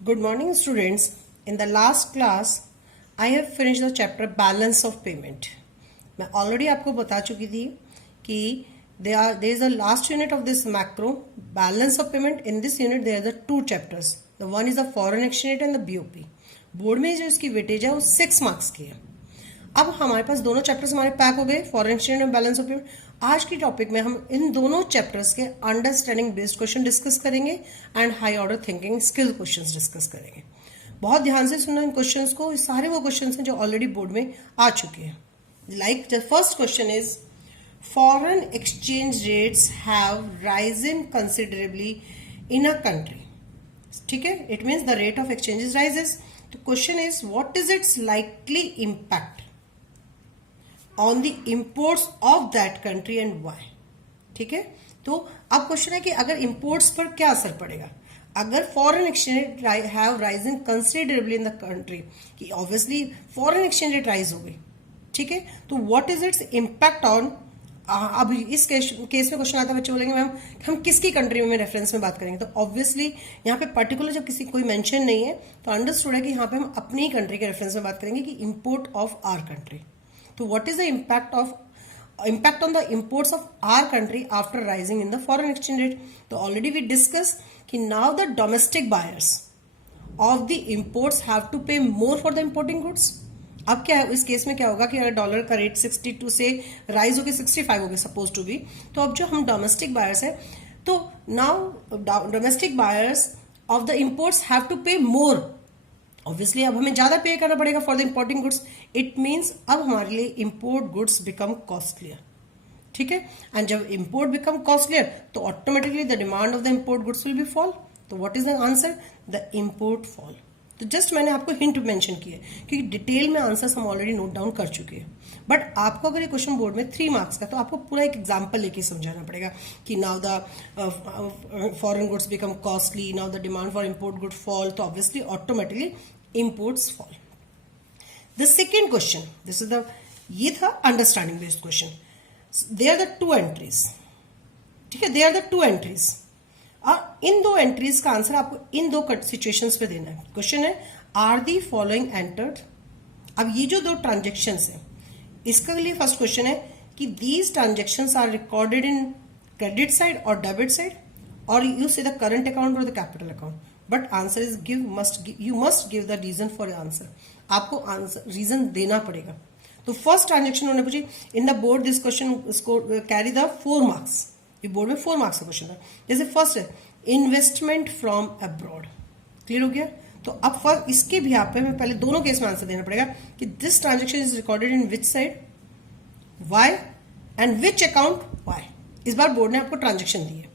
Good morning, students. In the last class, I have finished the chapter balance of payment. मैं already आपको बता चुकी थी कि there is a last unit of this macro balance of payment. In this unit, there are the two chapters. The one is the foreign exchange rate and the BOP. Board में जो इसकी weightage है वो 6 marks की है. अब हमारे पास दोनों चैप्टर्स हमारे पैक हो गए, फॉरेन एक्सचेंज और बैलेंस ऑफ पेमेंट. आज की टॉपिक में हम इन दोनों चैप्टर्स के अंडरस्टैंडिंग बेस्ड क्वेश्चन डिस्कस करेंगे and high order thinking skill questions discuss करेंगे. बहुत ध्यान से सुनना इन क्वेश्चंस को. सारे वो क्वेश्चंस हैं जो ऑलरेडी बोर्ड में आ चुके हैं. Like the first question is foreign exchange rates have risen considerably in a country. ठीक है, it means the rate of exchanges rises. तो question is what is its likely impact on the imports of that country and why. ठीक है, तो अब question है कि अगर इंपोर्ट्स पर क्या असर पड़ेगा अगर foreign exchange have risen considerably in the country, कि obviously foreign exchange rate rise हो गई. ठीक है, तो what is its impact on. अब इस केस में क्वेश्चन आता है, बच्चे बोलेंगे मैम हम किसकी कंट्री में रेफरेंस में बात करेंगे. तो ऑब्वियसली यहाँ पे पर्टिकुलर जब किसी कोई मेंशन नहीं है तो अंडरस्टूड है कि यहाँ पे हम अपनी कंट्री के रेफरेंस में बात करेंगे कि इंपोर्ट ऑफ आर कंट्री. तो what is the impact on the imports of our country after rising in the foreign exchange rate. तो already we discussed कि now the domestic buyers of the imports have to pay more for the importing goods. अब क्या है इस case में क्या होगा कि अगर डॉलर का रेट 62 से राइज होकर 65 हो गया सपोज टू बी, तो अब जो हम डोमेस्टिक बायर्स है तो now domestic buyers of the imports have to pay more. Obviously अब हमें ज्यादा पे करना पड़ेगा for the importing goods. It means अब हमारे लिए इंपोर्ट गुड्स बिकम कॉस्टलियर. ठीक है, एंड जब इंपोर्ट बिकम कॉस्टलियर तो automatically the demand of the import goods will be fall. तो what is the answer? The import fall. तो just मैंने आपको हिंट मेंशन किया क्योंकि डिटेल में आंसर्स हम ऑलरेडी नोट डाउन कर चुके हैं. बट आपको अगर ये क्वेश्चन बोर्ड में 3 मार्क्स का तो आपको पूरा एक एग्जांपल लेके समझाना पड़ेगा कि now the foreign goods become costly, now the demand for import good fall. तो obviously automatically imports fall. The second question, this is the ये था understanding based question. There are the 2 entries. ठीक है, there are the 2 entries और इन 2 entries का answer आपको इन 2 situations पे देना है. क्वेश्चन है आर दी फॉलोइंग एंटर्ड. अब ये जो 2 ट्रांजेक्शन है इसके लिए फर्स्ट क्वेश्चन है कि these transactions are recorded in credit side और डेबिट साइड और you say the current account और the capital account. But answer is you must give the reason for your answer. आपको answer reason देना पड़ेगा. तो first transaction उन्होंने पूछी in the board this question carry the 4 marks. ये board में 4 marks का क्वेश्चन था. जैसे फर्स्ट है इन्वेस्टमेंट फ्रॉम अब्रॉड. क्लियर हो गया. तो अब फर्स्ट इसके भी आप हमें पहले दोनों केस में आंसर देना पड़ेगा कि this transaction is recorded in which side why and which account why. इस बार बोर्ड ने आपको ट्रांजेक्शन दी है.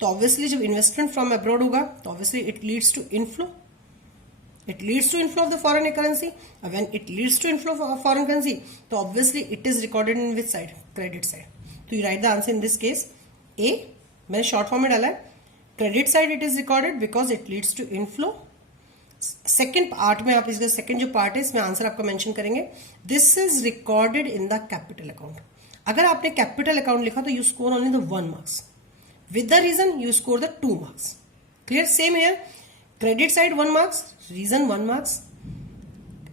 तो ऑब्वियसली जब इन्वेस्टमेंट फ्रॉम अब्रॉड होगा तो obviously it leads to inflow. It leads to inflow of the foreign currency. When it leads to inflow of foreign currency तो obviously it is recorded in which side? Credit side. तो you write the answer in this case A. मैंने short form में डाला है credit side it is recorded because it leads to inflow. Second part में आप इसका second जो part है इसमें आंसर आपका मेंशन करेंगे this is recorded in the capital account. अगर आपने कैपिटल अकाउंट लिखा तो you score only the 1 marks. With the reason you score the 2 marks. Clear? Same here. Credit side 1 marks, reason 1 marks.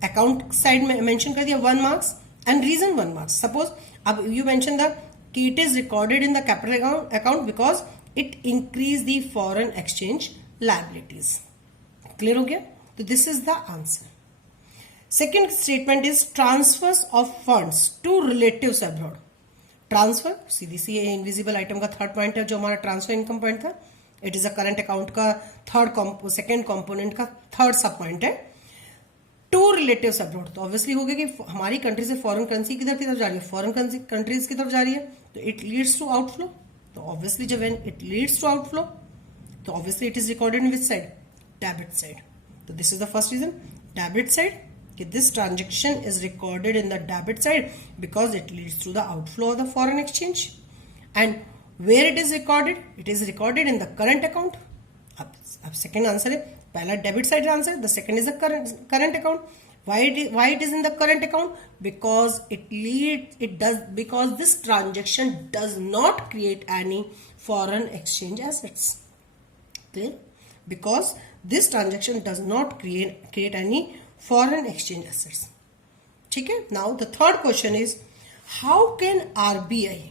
Account side में mention कर दिया 1 marks and reason 1 marks. Suppose अब you mention the कि it is recorded in the capital account because it increase the foreign exchange liabilities. Clear हो गया? तो this is the answer. Second statement is transfers of funds to relatives abroad. Transfer सीधी सी invisible item का third point है जो हमारा transfer income point था. It is a current account का सेकेंड कंपोनेंट का थर्ड सब पॉइंट है. To relatives abroad. तो ऑब्वियसली हो गया कि हमारी कंट्री से फॉरेन करेंसी किधर की तरफ जा रही है? फॉरेन कंट्रीज की तरफ जा रही है. तो इट लीड्स टू आउटफ्लो. तो ऑब्वियसली जब इट लीड्स टू आउटफ्लो तो obviously it is recorded in which side? Debit side. तो this is the first reason debit side. This transaction is recorded in the debit side because it leads to the outflow of the foreign exchange. And where it is recorded? It is recorded in the current account. अब second answer है पहला debit side answer. The second is the current account. Why it is in the current account? Because because this transaction does not create any foreign exchange assets. Clear? Because this transaction does not create any foreign exchange assets. ठीक है. Now the third question is how can RBI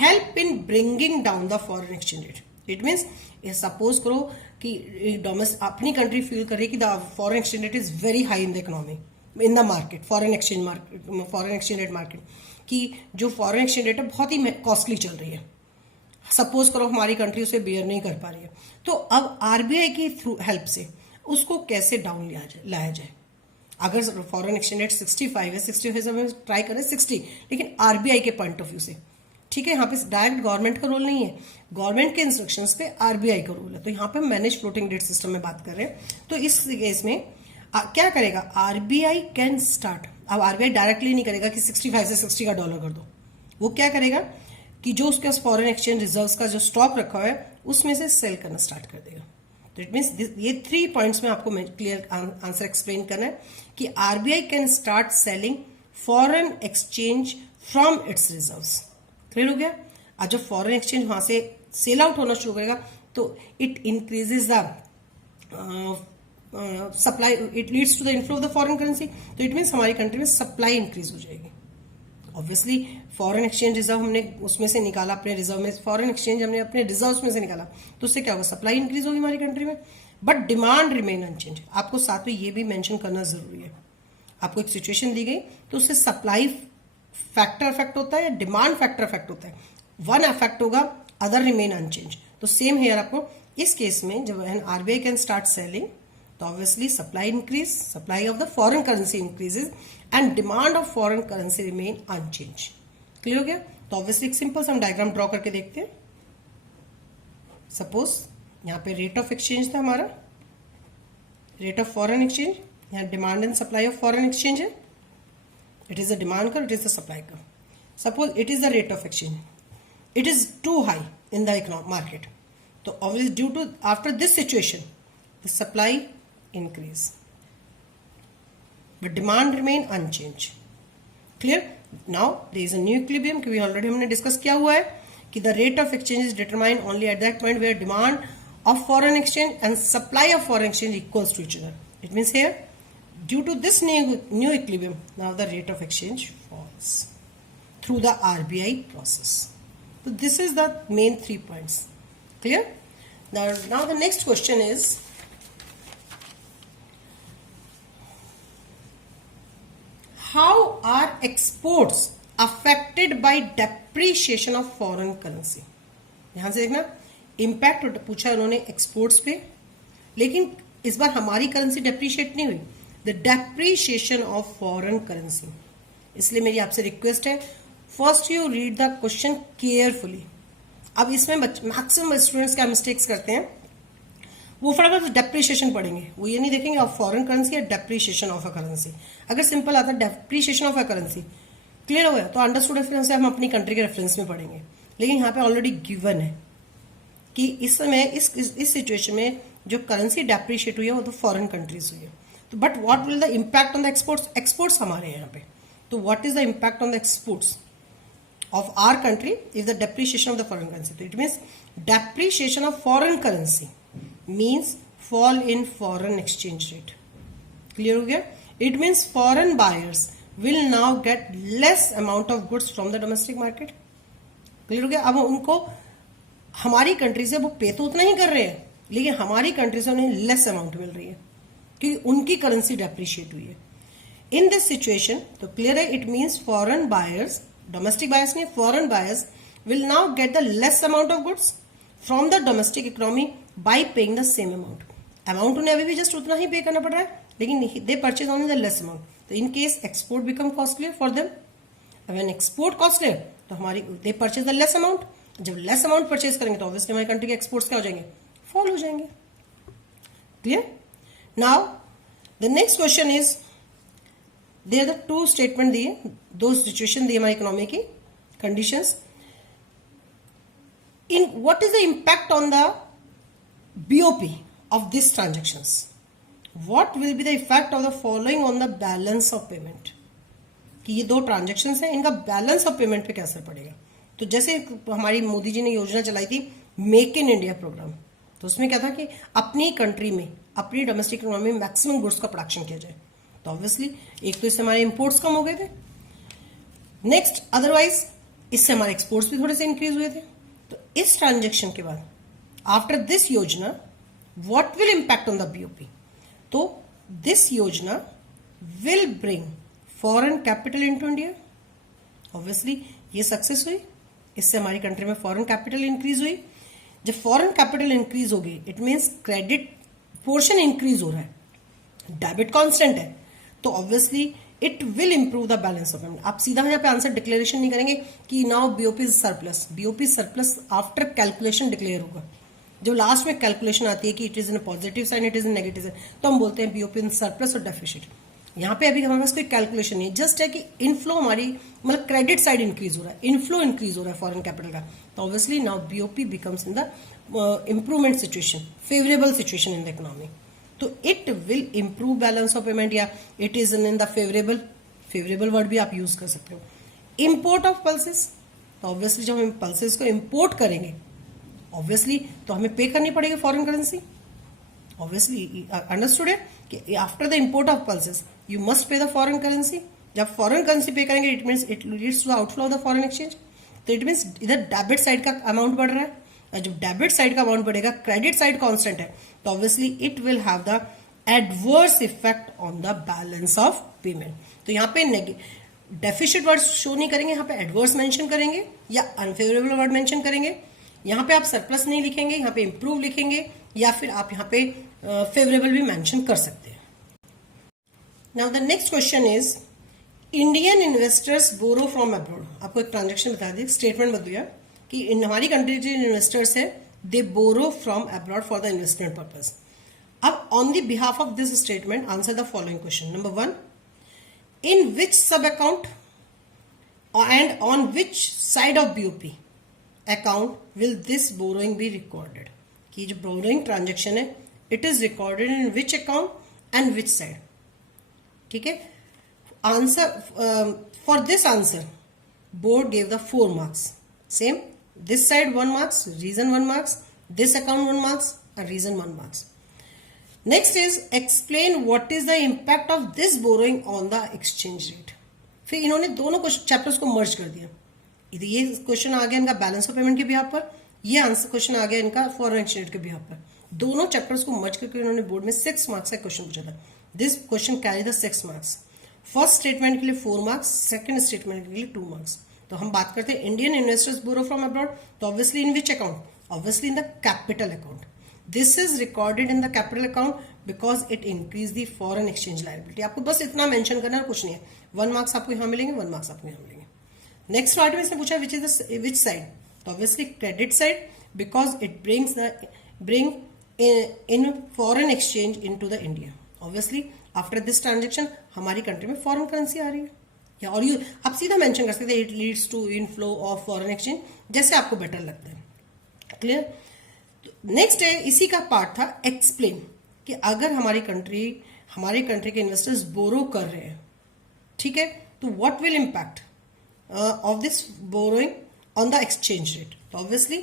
help in bringing down the foreign exchange rate. It means suppose करो कि अपनी country feel करे कि the foreign exchange rate is very high in the economy, in the market, foreign exchange rate market, कि जो foreign exchange rate है बहुत ही costly चल रही है. सपोज करो हमारी कंट्री उसे बेयर नहीं कर पा रही है, तो अब आरबीआई की थ्रू हेल्प से उसको कैसे डाउन लाया जाए. अगर फॉरेन एक्सचेंज रेट 65 है, 65 से हम ट्राई करें 60, लेकिन आरबीआई के पॉइंट ऑफ व्यू से. ठीक है. यहाँ पे डायरेक्ट गवर्नमेंट का रोल नहीं है, गवर्नमेंट के इंस्ट्रक्शंस पे आरबीआई का रोल है. तो यहाँ पे मैनेज फ्लोटिंग रेट सिस्टम में बात कर रहे हैं. तो इस केस में क्या करेगा आरबीआई कैन स्टार्ट. अब आरबीआई डायरेक्टली नहीं करेगा कि 65 से 60 का डॉलर कर दो. वो क्या करेगा कि जो उसके पास फॉरेन एक्सचेंज रिजर्व्स का जो स्टॉक रखा हुआ है उसमें से सेल करना स्टार्ट कर देगा. तो इट मीन्स ये 3 पॉइंट्स में आपको क्लियर आंसर एक्सप्लेन करना है कि RBI can start selling foreign exchange from its reserves. Clear हो गया. आज जब फॉरेन एक्सचेंज वहां से सेल आउट होना शुरू करेगा तो it increases the supply, it leads to the inflow of the foreign currency. तो इट मीन्स हमारी कंट्री में सप्लाई इंक्रीज हो जाएगी. ऑब्वियसली फॉरेन एक्सचेंज रिजर्व हमने उसमें से निकाला, अपने रिजर्व में फॉरेन एक्सचेंज हमने अपने रिजर्व में से निकाला, तो उससे क्या होगा सप्लाई इंक्रीज होगी हमारी कंट्री में, बट डिमांड रिमेन अनचेंज. आपको साथ में ये भी मेंशन करना जरूरी है. आपको एक सिचुएशन दी गई तो उससे सप्लाई फैक्टर इफेक्ट होता है या डिमांड फैक्टर इफेक्ट होता है. वन इफेक्ट होगा, अदर रिमेन अनचेंज. तो सेम हेयर आपको इस केस में जब आरबीआई कैन स्टार्ट सेलिंग तो obviously supply increase, supply of the foreign currency increases and demand of foreign currency remain unchanged. Clear हो गया. तो ऑब्वियसली एक सिंपल सा हम डायग्राम ड्रॉ करके देखते हैं. सपोज यहाँ पे रेट ऑफ एक्सचेंज था हमारा, रेट ऑफ फॉरेन एक्सचेंज, यहाँ demand and supply of foreign exchange है. It is the demand curve, it is the supply curve. Suppose it is the rate of exchange, it is too high in the economic market. तो obviously due to after this situation the supply increase but demand remain unchanged. Clear. Now there is a new equilibrium कि already हमने discuss किया हुआ है कि the rate of exchange is determined only at that point where demand of foreign exchange and supply of foreign exchange equals to each other. It means here due to this new equilibrium now the rate of exchange falls through the RBI process. So this is the main 3 points. Clear. Now the next question is how are exports affected by depreciation of foreign currency. ध्यान से देखना, impact पूछा उन्होंने exports पे, लेकिन इस बार हमारी currency depreciate नहीं हुई, the depreciation of foreign currency. इसलिए मेरी आपसे रिक्वेस्ट है first you read the question carefully. अब इसमें मैक्सिमम स्टूडेंट्स क्या मिस्टेक्स करते हैं, वो फटाफट डेप्रीशिएशन पढ़ेंगे, वो ये नहीं देखेंगे ऑफ फॉरेन करेंसी या डेप्रीशिएशन ऑफ अ करेंसी. अगर सिंपल आता है depreciation of a currency, clear हो गया, तो अंडरस्टूड रेफरेंस से हम अपनी कंट्री के रेफरेंस में पढ़ेंगे. लेकिन यहाँ पे ऑलरेडी गिवन है कि इस समय इस सिचुएशन में जो करेंसी डेप्रीशिएट हुई है वो तो फॉरेन कंट्रीज हुई है. तो but what will the impact on the exports, exports हमारे हैं यहाँ पे. तो what is the impact on the exports of our country is the depreciation of the foreign currency. So it means depreciation of foreign currency means fall in foreign exchange rate. Clear हो गया. It means foreign buyers will now get less amount of goods from the domestic market. Clear हो गया. अब उनको हमारी country से वो पे तो उतना ही कर रहे हैं, लेकिन हमारी कंट्री से उन्हें लेस अमाउंट मिल रही है क्योंकि उनकी करेंसी डेप्रीशिएट हुई है. इन दिस सिचुएशन तो क्लियर है, it means foreign buyers, domestic buyers नहीं, foreign buyers will now get the less amount of goods from the domestic economy by paying the same amount. Amount उन्हें अभी भी just उतना ही पे करना पड़ रहा है, लेकिन they purchase only the less amount. तो in case export become costly for them. When export costly तो हमारी they purchase the less amount. जब लेस अमाउंट परचेज करेंगे तो ऑब्वियसली हमारी कंट्री के एक्सपोर्ट्स क्या हो जाएंगे, फॉल हो जाएंगे. Clear. Now the next question is, there the two statement दिए, दो सिचुएशन दिए हमारी इकोनॉमी की conditions. In what is the impact on the BOP of these transactions? What will be the effect of the following on the balance of payment? कि ये दो transactions हैं, इनका बैलेंस ऑफ पेमेंट पे क्या असर पड़ेगा. तो जैसे हमारी मोदी जी ने योजना चलाई थी मेक इन इंडिया प्रोग्राम, तो उसमें क्या था कि अपनी कंट्री में, अपनी डोमेस्टिक इकोनॉमी में मैक्सिमम गुड्स का प्रोडक्शन किया जाए। तो ऑब्वियसली एक तो इससे हमारे इंपोर्ट्स कम हो गए थे, नेक्स्ट अदरवाइज इससे हमारे एक्सपोर्ट्स भी थोड़े से इंक्रीज हुए थे। तो इस ट्रांजेक्शन के बाद आफ्टर दिस योजना what will impact on the BOP? तो दिस योजना will bring foreign capital into India. Obviously ये सक्सेस हुई, इससे हमारी कंट्री में फॉरेन कैपिटल इंक्रीज हुई। जब फॉरेन कैपिटल इंक्रीज होगी it means credit portion increase हो रहा है, डेबिट कांस्टेंट है, तो obviously it will improve the balance of payment. आप सीधा यहाँ पे आंसर डिक्लेरेशन नहीं करेंगे कि now BOP is surplus. BOP surplus after calculation declare होगा। जो लास्ट में कैलकुलेशन आती है कि it is in positive sign, it is in negative sign, तो हम बोलते हैं बीओपी इन सरप्लस और डेफिसिट। यहाँ पे अभी हमारे पास कोई कैलकुलेशन नहीं है, जस्ट है कि इनफ्लो हमारी मतलब क्रेडिट साइड इंक्रीज हो रहा है, इनफ्लो इंक्रीज हो रहा है फॉरेन कैपिटल का। तो obviously now BOP becomes in the improvement situation, favourable situation in the economy. तो it will improve balance of payment या it is in the favourable word भी आप यूज कर सकते हो। इंपोर्ट ऑफ पल्सेस, तो ऑब्वियसली जब हम पल्सेस को इंपोर्ट करेंगे ऑब्वियसली तो हमें पे करनी पड़ेगी फॉरेन करेंसी। ऑब्वियसली अंडरस्टूड है कि after the import of pulses you must pay the foreign currency. जब फॉरेन करेंसी पे करेंगे it means it leads to outflow of the foreign exchange. तो इट मीन्स इधर डेबिट साइड का amount बढ़ रहा है, और जब डेबिट साइड का अमाउंट बढ़ेगा क्रेडिट साइड कांस्टेंट है, तो obviously it will have the adverse effect on the balance of payment. तो यहाँ पे डेफिसिट वर्ड शो नहीं करेंगे, यहाँ पे एडवर्स मेंशन करेंगे या अनफेवरेबल वर्ड मेंशन करेंगे। यहाँ पे आप सरप्लस नहीं लिखेंगे, यहाँ पे इंप्रूव लिखेंगे, या फिर आप यहाँ पे फेवरेबल भी मेंशन कर सकते हैं। Now the next question is Indian investors borrow from abroad. आपको एक ट्रांजेक्शन बता दी, स्टेटमेंट बता दिया कि हमारी कंट्री जो इन्वेस्टर्स है they borrow from abroad for the investment purpose. अब on the behalf of this statement answer the following question. Number 1, in which sub account and on which side of BOP account will this borrowing be recorded? कि जो borrowing transaction है it is recorded in which account and which side. ठीक है, answer for this answer board gave the 4 marks. Same this side 1 marks, reason 1 marks, this account 1 marks and reason 1 marks. Next is explain what is the impact of this borrowing on the exchange rate. फिर इन्होंने दोनों chapters को मर्ज कर दिया। इधर ये question आ गया इनका बैलेंस ऑफ पेमेंट के बिहाफ पर, ये आंसर क्वेश्चन आ गया इनका फॉरेन एक्सचेंज रेट के बिहाफ पर। दोनों चैप्टर्स को मर्ज करके इन्होंने बोर्ड में 6 मार्क्स का क्वेश्चन पूछा था। This question carry the 6 marks. First statement के लिए 4 मार्क्स, सेकंड स्टेटमेंट के लिए 2 मार्क्स। तो हम बात करते हैं Indian investors borrow from abroad, तो obviously in which account? Obviously in the capital account. This is recorded in the capital account because it increase the foreign exchange liability. आपको बस इतना मेंशन करना है, कुछ नहीं है। 1 मार्क्स आपको यहाँ मिलेंगे, 1 मार्क्स आपको यहाँ मिलेंगे। नेक्स्ट पार्ट में इसने पूछा विच इज विच साइड, तो obviously credit side because it bring in foreign exchange into the India. Obviously after this transaction हमारी कंट्री में फॉरेन करेंसी आ रही है, या और यू आप सीधा मेंशन कर सकते हैं it leads to inflow of foreign exchange, जैसे आपको बेटर लगता है। क्लियर? नेक्स्ट है इसी का पार्ट था एक्सप्लेन कि अगर हमारी कंट्री के इन्वेस्टर्स बोरो कर रहे हैं, ठीक है, तो what will impact of this borrowing on the exchange rate. तो ऑब्वियसली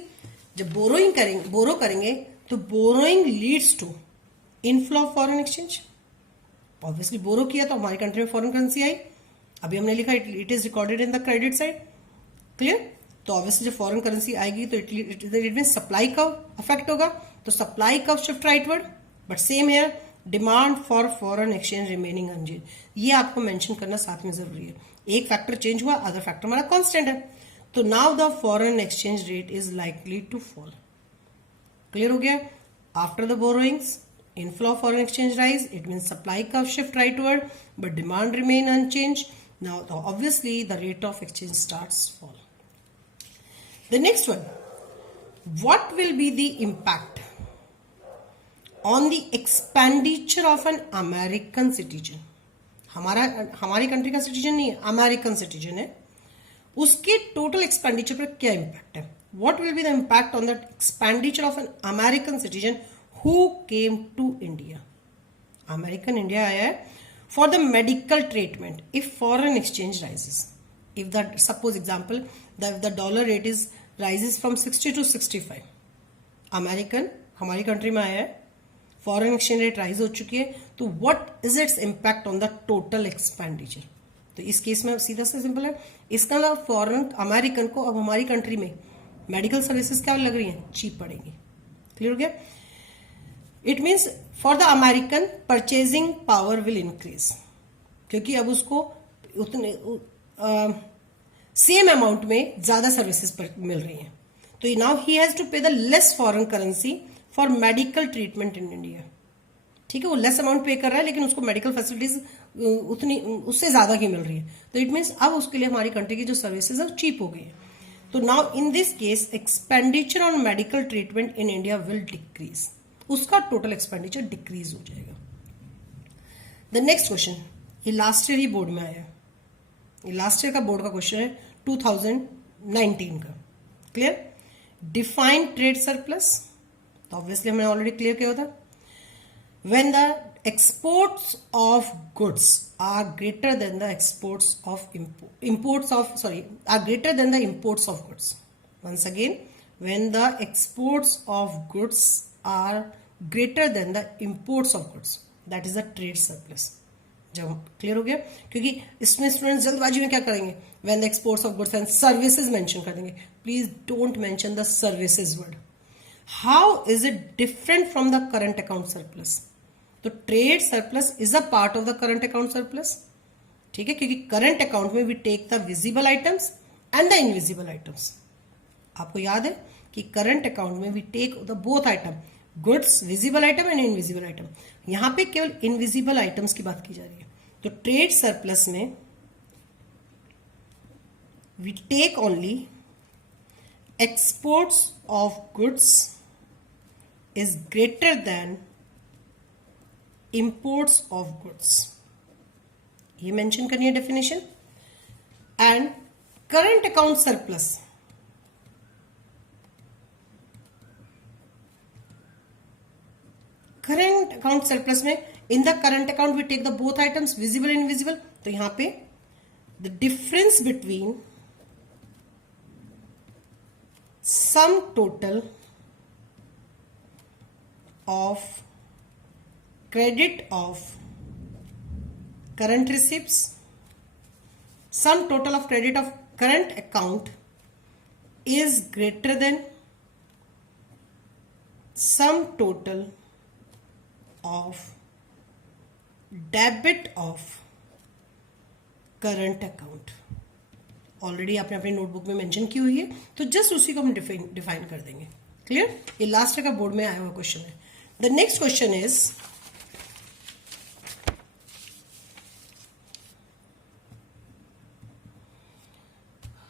जब बोरो करेंगे तो borrowing leads to inflow of foreign exchange. Obviously borrow किया तो हमारी कंट्री में फॉरेन करेंसी आई, अभी हमने लिखा it is recorded in the credit side. Clear? तो ऑब्वियसली जब फॉरेन करेंसी आएगी तो it mean supply curve affect होगा, तो supply curve shift rightward, but same है demand for foreign exchange remaining unchange. ये आपको मेंशन करना साथ में जरूरी है। एक फैक्टर चेंज हुआ, अदर फैक्टर हमारा कांस्टेंट है, तो now the foreign exchange rate is likely to fall. Clear हो गया? After the borrowings inflow of foreign exchange rise, it means supply curve shift rightward but demand remain unchanged. Now obviously the rate of exchange starts fall. The next one, what will be the impact on the expenditure of an American citizen? हमारी country का citizen नहीं है, American citizen है, उसके total expenditure पर क्या impact है? What will be the impact on the expenditure of an American citizen who came to India? American India आया है for the medical treatment if foreign exchange rises. If the suppose example the dollar rate is rises from 60 to 65, American हमारी country में आया है, foreign exchange rate rise हो चुकी है, तो what is its impact on the total expenditure. तो इस केस में सीधा से सिंपल है, इसका मतलब फॉरेन अमेरिकन को अब हमारी कंट्री में मेडिकल सर्विसेज क्या लग रही हैं, चीप पड़ेंगी। क्लियर हो गया? It means for the American purchasing power will increase, क्योंकि अब उसको उतने सेम अमाउंट में ज्यादा सर्विसेज मिल रही हैं। तो नाउ ही हैज टू पे the less foreign currency for medical treatment in India. ठीक है, वो लेस अमाउंट पे कर रहा है लेकिन उसको मेडिकल फैसिलिटीज उतनी उससे ज्यादा ही मिल रही है। तो इट मीन्स अब उसके लिए हमारी कंट्री की जो सर्विसेज है चीप हो गई है। तो now in this case expenditure on medical treatment in India will decrease, उसका टोटल एक्सपेंडिचर डिक्रीज हो जाएगा। द नेक्स्ट क्वेश्चन, ये लास्ट ईयर ही बोर्ड में आया, ये लास्ट ईयर का बोर्ड का क्वेश्चन है 2019 का। क्लियर? डिफाइन ट्रेड सरप्लस, तो ऑब्वियसली हमने ऑलरेडी क्लियर किया था। When the exports of goods are greater than the are greater than the imports of goods. Once again, when the exports of goods are greater than the imports of goods, that is a trade surplus. जब clear हो गया, क्योंकि इसमें students जल्दबाजी में क्या करेंगे, when the exports of goods and services mention कर देंगे। Please don't mention the services word. How is it different from the current account surplus? तो trade surplus is a part of the current account surplus. ठीक है, क्योंकि current account में we take the visible items and the invisible items. आपको याद है कि current account में we take the both item, goods, visible item and invisible item. यहां पे केवल इनविजिबल आइटम्स की बात की जा रही है। तो ट्रेड सरप्लस में we take only exports of goods is greater than imports of goods, ये मेंशन करनी है definition. And current account surplus, current account surplus में in the current account we take the both items, visible and invisible. तो यहां पे the difference between sum total of credit of current receipts, sum total of credit of current account is greater than sum total of debit of current account। Already आपने अपनी notebook में mention की हुई है, तो जस्ट उसी को हम डिफाइन कर देंगे। क्लियर? ये लास्ट का बोर्ड में आया हुआ क्वेश्चन है। The next question is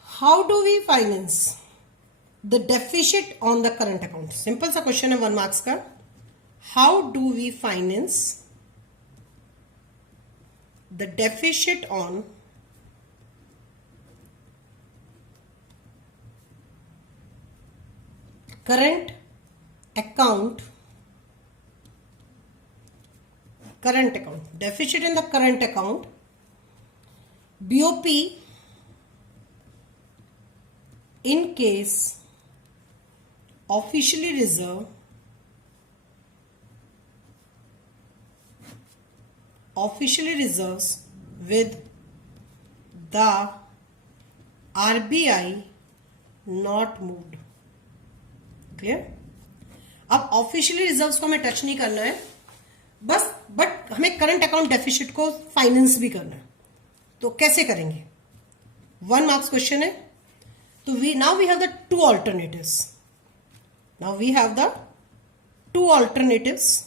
how do we finance the deficit on the current account. Simple सा क्वेश्चन है 1 मार्क्स का। How do we finance the deficit on current account, deficit in the current account, BOP in case officially reserves with the RBI not moved। Clear? अब officially reserves को हमें touch नहीं करना है बस, बट हमें करंट अकाउंट डेफिसिट को finance भी करना है। तो कैसे करेंगे? 1 मार्क्स क्वेश्चन है। तो now we have the two alternatives.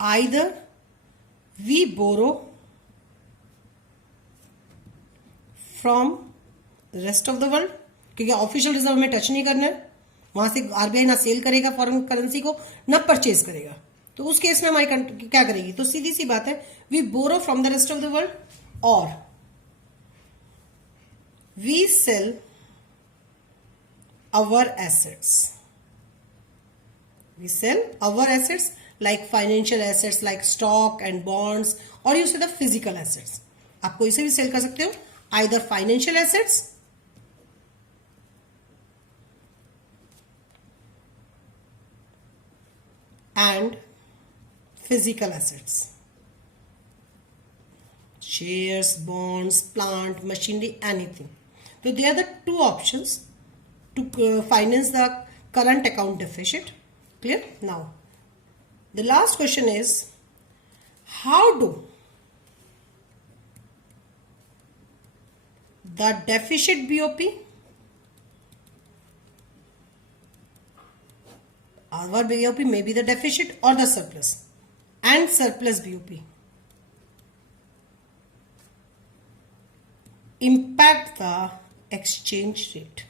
Either we borrow from rest of the world, क्योंकि ऑफिशियल रिजर्व में टच नहीं करना है, वहां से आरबीआई ना सेल करेगा फॉरेन करेंसी को ना परचेज करेगा। तो उस केस में हमारी कंट्री क्या करेगी? तो सीधी सी बात है, we borrow from the rest of the world और we sell our assets. Like financial assets like stock and bonds, और you say the physical assets. आपको इसे भी सेल कर सकते हो, either financial assets and physical assets. Shares, bonds, plant, machinery, anything. So they are the two options to finance the current account deficit. Clear? Now, the last question is, how do the deficit BOP, our BOP may be the deficit or the surplus, and surplus BOP impact the exchange rate?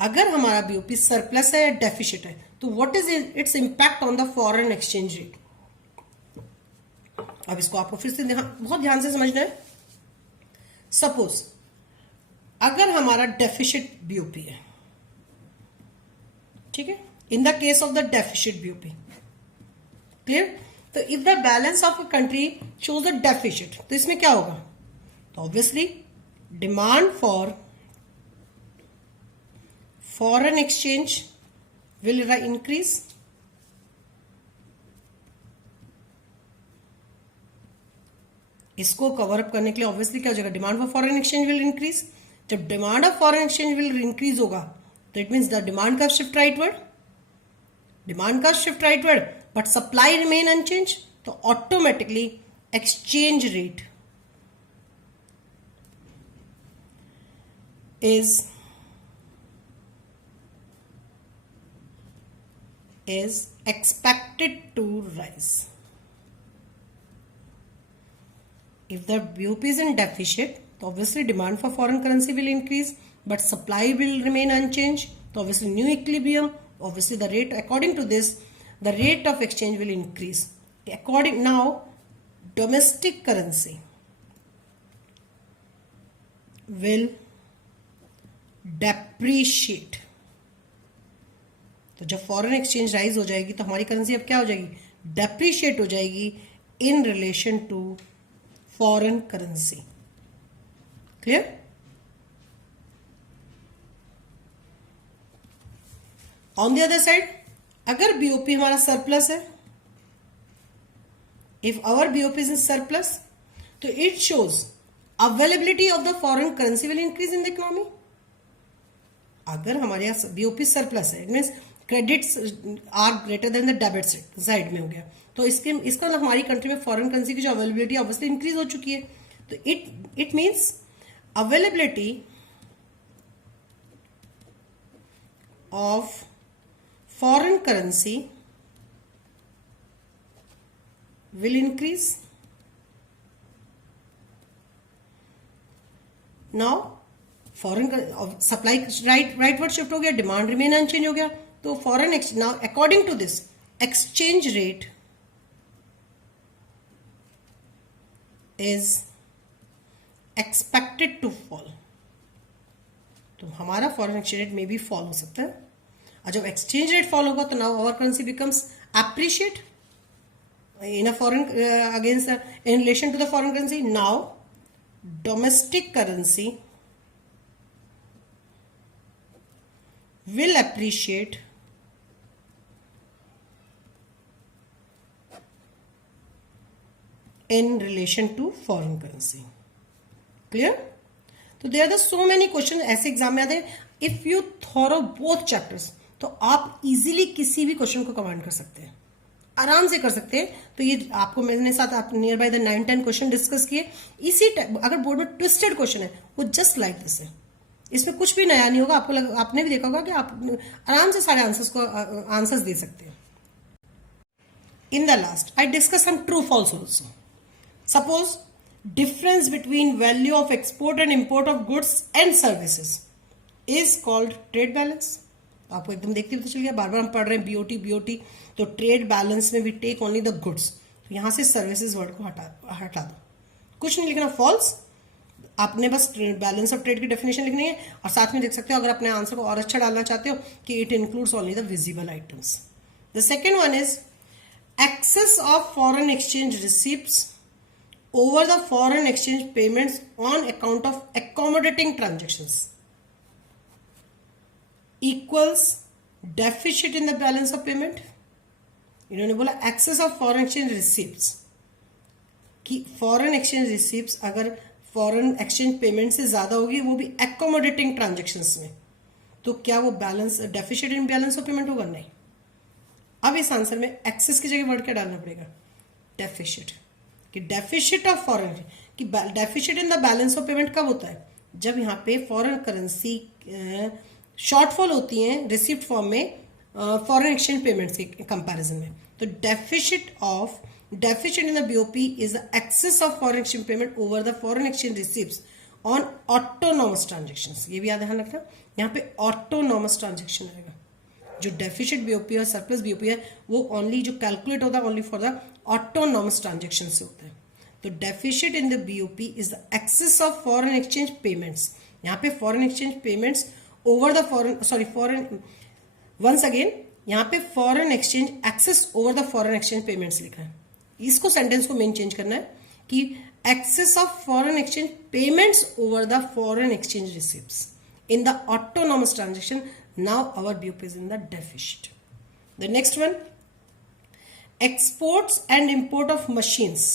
अगर हमारा BOP surplus है या deficit है तो what is it's impact on the foreign exchange rate? अब इसको आपको फिर से बहुत ध्यान से समझना है. सपोज अगर हमारा डेफिसिट बीओपी है, ठीक है, in the case of the deficit BOP, clear? तो if the balance of a country shows the deficit, तो इसमें क्या होगा? तो obviously demand for foreign exchange will increase. इसको कवर अप करने के लिए ऑब्वियसली क्या हो जाएगा? Demand for foreign exchange will increase. जब demand of foreign exchange will increase होगा तो इट मीन्स द डिमांड का शिफ्ट राइटवर्ड, डिमांड का shift rightward, but supply remain unchange. तो automatically exchange rate is expected to rise. If the BOP is in deficit, तो obviously demand for foreign currency will increase, but supply will remain unchanged. So obviously new equilibrium, obviously the rate, according to this, the rate of exchange will increase. According now, domestic currency will depreciate. तो जब foreign exchange rise हो जाएगी तो हमारी currency अब क्या हो जाएगी? डेप्रिशिएट हो जाएगी in relation to foreign currency. Clear? On the other side, अगर बीओपी हमारा सरप्लस है, if our BOP is in surplus, तो it shows availability of the foreign currency will increase in the economy. अगर हमारे यहाँ BOP surplus है, it means credits are greater than the debit side में हो गया, तो इसका मतलब हमारी कंट्री में फॉरेन करेंसी की जो अवेलेबिलिटी ऑब्वियसली इंक्रीज हो चुकी है. तो it means availability of foreign currency will increase. Now foreign supply rightward shift हो गया, डिमांड रिमेन अनचेंज हो गया, तो foreign now according to this exchange rate is expected to fall. तो हमारा फॉरेन एक्सचेंज रेट में भी फॉल हो सकता है. और जब एक्सचेंज रेट फॉल होगा तो now our currency becomes appreciate in a foreign against in relation to the foreign currency. Now domestic currency will appreciate in relation to foreign currency. Clear? तो there are so many questions ऐसे exam में आते हैं. If you thorough both chapters तो आप easily किसी भी question को कमांड कर सकते हैं, आराम से कर सकते हैं. तो ये आपको मेरे साथ आप near by the 9-10 question discuss किए. इसी अगर बोर्ड में ट्विस्टेड क्वेश्चन है वो जस्ट लाइक दिस है, इसमें कुछ भी नया नहीं होगा. आपने भी देखा होगा कि आप आराम से सारे आंसर्स दे सकते हैं. In the last I discuss some true false also. Suppose difference between value of export and import of goods and services is called trade balance. आपको एकदम देखते हुए तो चल गया, बार बार हम पढ़ रहे हैं बीओटी. तो ट्रेड बैलेंस में we take only the goods. तो यहां से सर्विसेज वर्ड को हटा दो, कुछ नहीं लिखना फॉल्स. आपने बस बैलेंस ऑफ ट्रेड की डेफिनेशन लिखनी है और साथ में देख सकते हो अगर अपने आंसर को और अच्छा डालना चाहते हो कि it includes only the visible items. The second one is excess of foreign exchange receipts over the foreign exchange payments on account of accommodating transactions equals deficit in the balance of payment. इन्होंने बोला excess of foreign exchange receipts कि foreign exchange receipts अगर foreign exchange payment से ज्यादा होगी, वो भी accommodating transactions में, तो क्या वो balance deficit in balance of payment होगा? नहीं। अब इस आंसर में एक्सेस की जगह वर्ड क्या डालना पड़ेगा? डेफिसिट। कि डेफिसिट ऑफ फॉरेन, कि deficit in the balance of payment कब होता है? जब यहाँ पे फॉरेन करेंसी शॉर्टफॉल होती है रिसिप्ट फॉर्म में फॉरेन एक्सचेंज पेमेंट्स के कंपैरिजन में। तो deficit in the BOP is the excess of foreign exchange payment over the foreign exchange receipts on autonomous transactions. ये भी याद ध्यान रखना, यहाँ पे ऑटोनॉमस ट्रांजेक्शन आएगा। जो डेफिसिट बीओपी और सरप्लस बीओपी है वो ओनली जो कैलकुलेट होता है only for the autonomous transaction से होता है। तो deficit in the BOP is the excess of foreign exchange payments. यहाँ पे foreign exchange payments over the foreign once again यहाँ पे foreign exchange excess over the foreign exchange payments लिखा है। इसको सेंटेंस को मेन चेंज करना है कि excess of foreign exchange payments over the foreign exchange receipts in the autonomous transaction. Now our BOP is in the deficit. The next one, exports and import of machines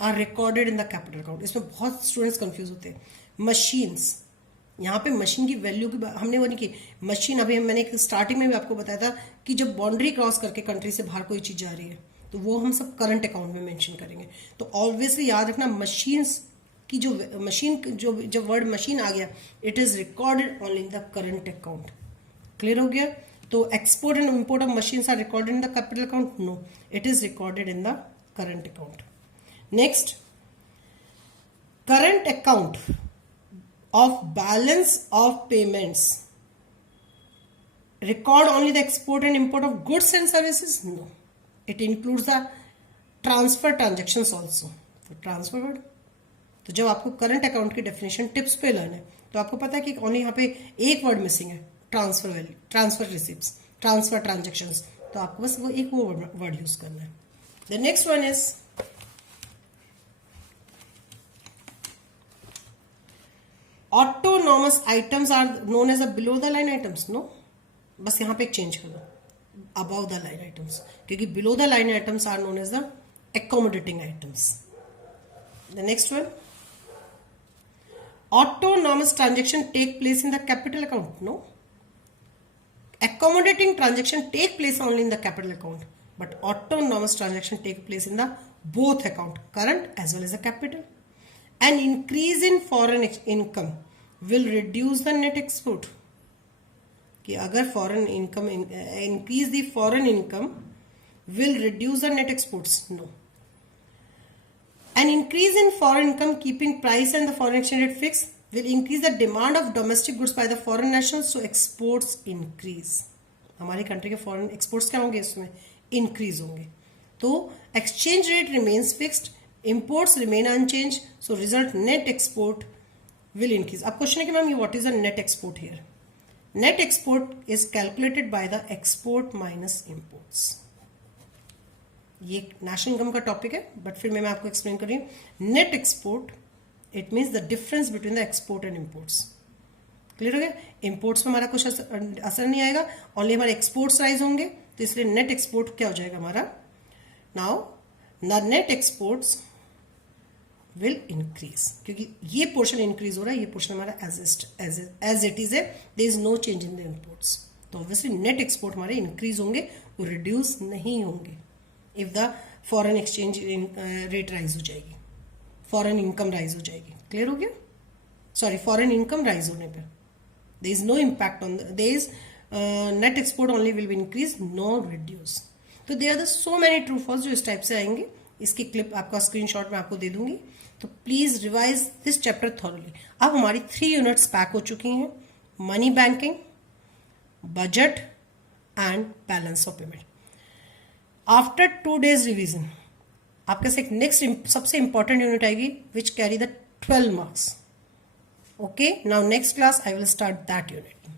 are recorded in the capital account. इसमें बहुत students confuse होते हैं। Machines, यहाँ पे machine की value की हमने वो नहीं की। मशीन अभी मैंने स्टार्टिंग में भी आपको बताया था कि जब बाउंड्री क्रॉस करके कंट्री से बाहर कोई चीज जा रही है तो वो हम सब करंट अकाउंट में मेंशन करेंगे। तो ऑब्वियसली याद रखना मशीन्स की जो मशीन जो जब वर्ड मशीन आ गया it is recorded only in the current account. Clear हो गया? तो export and import of machines are recorded in the capital account? No, it is recorded in the current account. Next, current account of balance of payments record only the export and import of goods and services? No, it includes the transfer transactions also. तो transfer word, तो जब आपको current account की definition tips पे learn है तो आपको पता है कि ओनली यहाँ पे एक वर्ड मिसिंग है, transfer value, transfer receipts, transfer transactions. तो आपको बस वो एक वो वर्ड यूज करना है। The next one is autonomous items are known as a below the line items. No, बस यहां पे एक चेंज कर दो, अबव द लाइन आइटम्स, क्योंकि below the line items are known as the accommodating items. The next one, autonomous transaction take place in the capital account? No, accommodating transaction take place only in the capital account, but autonomous transaction take place in the both account, current as well as the capital. An increase in foreign income will reduce the net export. कि अगर foreign income increase the foreign income will reduce the net exports? No. An increase in foreign income keeping price and the foreign exchange rate fix will increase the demand of domestic goods by the foreign nationals, so exports increase. हमारी country के foreign exports क्या होंगे? इसमें increase होंगे। तो exchange rate remains fixed, imports remain unchanged, so result net export will increase. अब question है कि मैम ये what is the net export here? Net export is calculated by the export minus imports. ये national income का topic है but फिर मैं आपको एक्सप्लेन कर रही हूँ। Net export it means the difference between the export and imports. Clear हो गया? इंपोर्ट्स में हमारा कुछ असर नहीं आएगा, ओनली हमारे एक्सपोर्ट्स राइज होंगे, तो इसलिए नेट एक्सपोर्ट क्या हो जाएगा हमारा? Now the net exports will increase, क्योंकि ये पोर्शन इंक्रीज हो रहा है, ये पोर्शन हमारा एज इट इज है, there is no change in the imports. तो ऑब्वियसली नेट एक्सपोर्ट हमारे इंक्रीज होंगे, वो रिड्यूस नहीं होंगे if the foreign exchange rate rise हो जाएगी, फॉरेन इनकम राइज हो जाएगी। क्लियर हो गया? सॉरी, फॉरेन इनकम राइज होने पर there is no impact on there is net export only will be increase, no reduce. तो there are so many true false जो इस टाइप से आएंगे। इसकी क्लिप आपका स्क्रीनशॉट में आपको दे दूंगी, तो please revise this chapter thoroughly. अब हमारी 3 यूनिट्स पैक हो चुकी हैं, money banking, budget and balance of payment. After 2 days revision आपके से एक नेक्स्ट सबसे इंपॉर्टेंट यूनिट आएगी which carry the 12 marks. Okay, now next class I will start that unit.